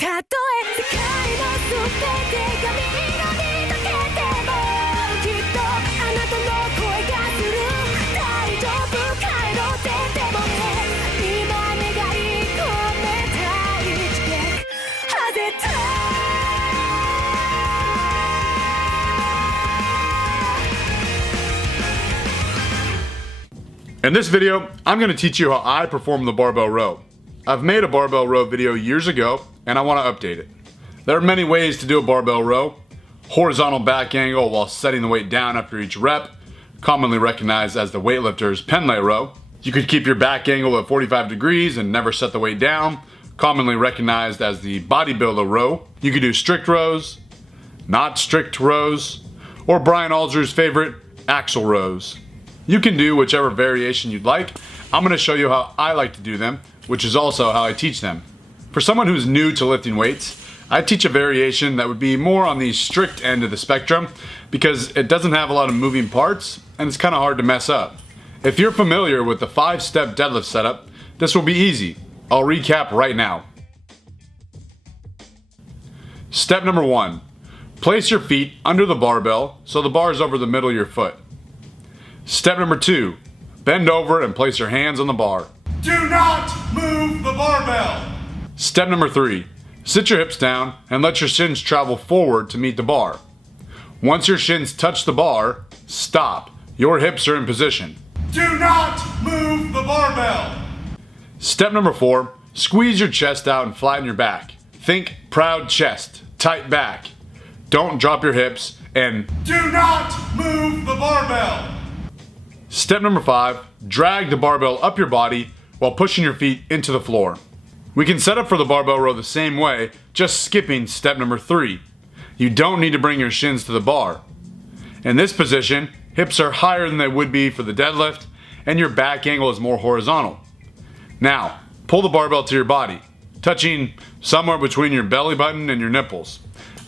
たとえ世界の全てが緑に溶けてもきっとあなたの声がする大丈夫帰ろうってでもね今願い込めた一撃外れたIn this video, I'm going to teach you how I perform the barbell row. I've made a barbell row video years ago, and I want to update it. There are many ways to do a barbell row. Horizontal back angle while setting the weight down after each rep, commonly recognized as the weightlifter's Pendlay row. You could keep your back angle at 45 degrees and never set the weight down, commonly recognized as the bodybuilder row. You could do strict rows, not strict rows, or Brian Alger's favorite, axle rows. You can do whichever variation you'd like. I'm going to show you how I like to do them, which is also how I teach them. For someone who's new to lifting weights, I teach a variation that would be more on the strict end of the spectrum because it doesn't have a lot of moving parts and it's kind of hard to mess up. If you're familiar with the 5-step deadlift setup, this will be easy. I'll recap right now. Step number 1. Place your feet under the barbell so the bar is over the middle of your foot. Step number 2, bend over and place your hands on the bar. Do not move the barbell. Step number 3, sit your hips down and let your shins travel forward to meet the bar. Once your shins touch the bar, stop. Your hips are in position. Do not move the barbell. Step number 4, squeeze your chest out and flatten your back. Think proud chest, tight back. Don't drop your hips and do not move the barbell. Step number 5, drag the barbell up your body while pushing your feet into the floor. We can set up for the barbell row the same way, just skipping step number 3. You don't need to bring your shins to the bar. In this position, hips are higher than they would be for the deadlift, and your back angle is more horizontal. Now, pull the barbell to your body, touching somewhere between your belly button and your nipples.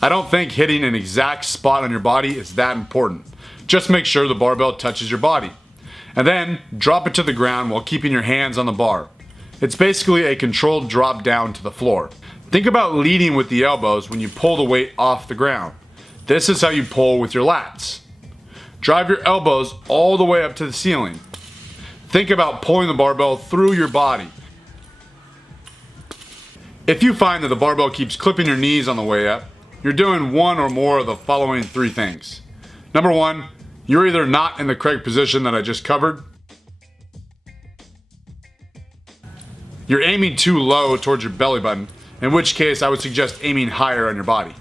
I don't think hitting an exact spot on your body is that important. Just make sure the barbell touches your body. And then drop it to the ground while keeping your hands on the bar. It's basically a controlled drop down to the floor. Think about leading with the elbows when you pull the weight off the ground. This is how you pull with your lats. Drive your elbows all the way up to the ceiling. Think about pulling the barbell through your body. If you find that the barbell keeps clipping your knees on the way up, you're doing one or more of the following 3 things. Number 1, you're either not in the correct position that I just covered, you're aiming too low towards your belly button, in which case I would suggest aiming higher on your body.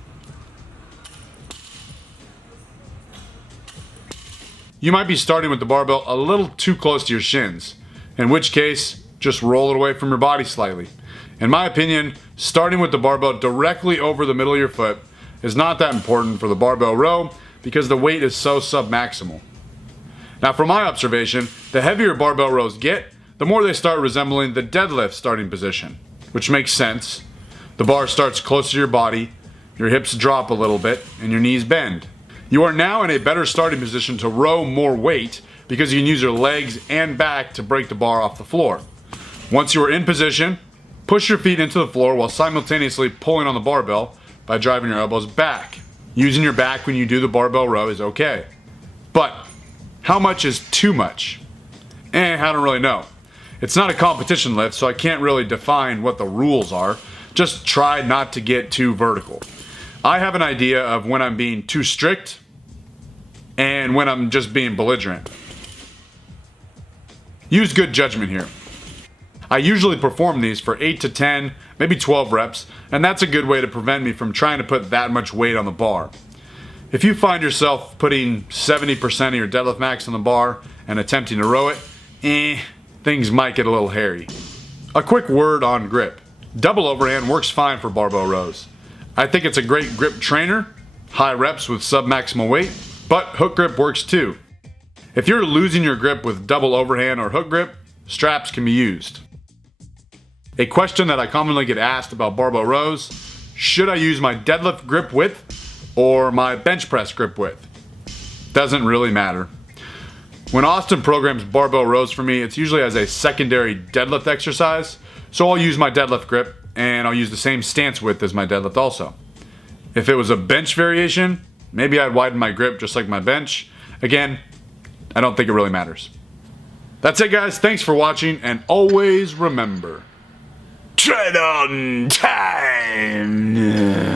You might be starting with the barbell a little too close to your shins, in which case just roll it away from your body slightly. In my opinion, starting with the barbell directly over the middle of your foot is not that important for the barbell row because the weight is so submaximal. Now from my observation, the heavier barbell rows get, the more they start resembling the deadlift starting position, which makes sense. The bar starts close to your body, your hips drop a little bit, and your knees bend. You are now in a better starting position to row more weight because you can use your legs and back to break the bar off the floor. Once you are in position, push your feet into the floor while simultaneously pulling on the barbell by driving your elbows back. Using your back when you do the barbell row is okay. But how much is too much? I don't really know. It's not a competition lift, so I can't really define what the rules are. Just try not to get too vertical. I have an idea of when I'm being too strict and when I'm just being belligerent. Use good judgment here. I usually perform these for 8 to 10, maybe 12 reps, and that's a good way to prevent me from trying to put that much weight on the bar. If you find yourself putting 70% of your deadlift max on the bar and attempting to row it, things might get a little hairy. A quick word on grip. Double overhand works fine for barbell rows. I think it's a great grip trainer, high reps with submaximal weight, but hook grip works too. If you're losing your grip with double overhand or hook grip, straps can be used. A question that I commonly get asked about barbell rows, should I use my deadlift grip width or my bench press grip width? Doesn't really matter. When Austin programs barbell rows for me, it's usually as a secondary deadlift exercise, so I'll use my deadlift grip and I'll use the same stance width as my deadlift also. If it was a bench variation, maybe I'd widen my grip just like my bench. Again, I don't think it really matters. That's it, guys. Thanks for watching, and always remember, tread on time.